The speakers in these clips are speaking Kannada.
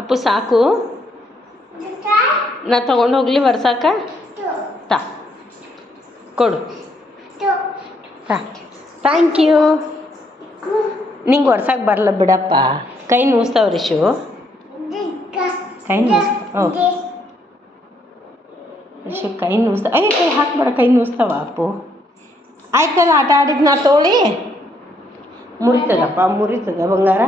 ಅಪ್ಪು ಸಾಕು, ನಾ ತೊಗೊಂಡು ಹೋಗ್ಲಿ ವರ್ಸಾಕ. ತಾ ಕೊಡು. ತಾ ಥ್ಯಾಂಕ್ ಯು. ನಿಂಗೆ ವರ್ಸಕ್ಕೆ ಬರಲ್ಲ ಬಿಡಪ್ಪ, ಕೈ ನುಸ್ತಾವ ರಿಶು, ಕೈ ನುಸ್ತಾವ. ರಿಶು ಕೈ ನುಸ್ತಾವ. ಅಯ್ಯ ಕೈ ಹಾಕ್ಬೇಡ, ಕೈ ನುಸ್ತಾವ ಅಪ್ಪು. ಆಯ್ತಲ್ಲ, ಆಟ ಆಡಿದ್ದು ನಾ ತೋಳಿ ಮುರಿತದಪ್ಪ, ಮುರಿತದ ಬಂಗಾರ.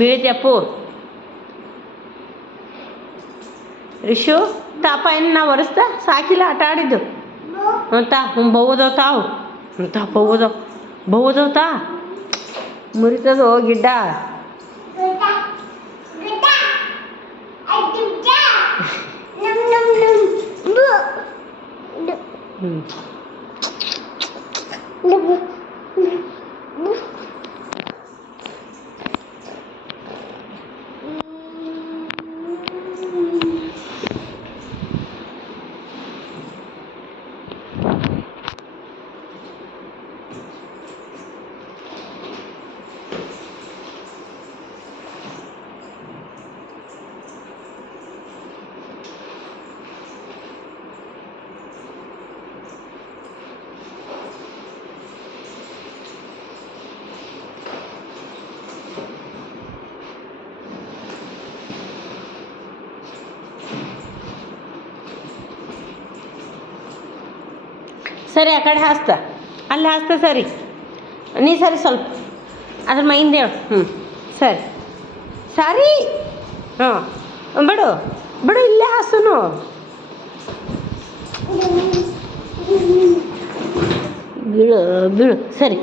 ಬೀಳಿದೆ ಅಪ್ಪು. ರಿಶು ತಾಪ ಏನು ನಾ ಒರೆಸ್ತಾ ಸಾಕಿಲ್ಲ, ಆಟ ಆಡಿದ್ದು. ತಾ ಬೌದವ್ ತಾವು ತಾ ಬೌದವ್ ತಾ ಮುರಿತದೋ ಗಿಡ್ಡ. ಸರಿ, ಆ ಕಡೆ ಹಾಸ್ತ, ಅಲ್ಲಿ ಹಾಸ್ತ. ಸರಿ ನೀ ಸರಿ, ಸ್ವಲ್ಪ ಅದ್ರ ಮೈಂದ ಹೇಳು. ಸರಿ ಸರಿ. ಬಿಡು ಬಿಡು, ಇಲ್ಲೇ ಹಾಸನು. ಬೀಳು ಬೀಳು. ಸರಿ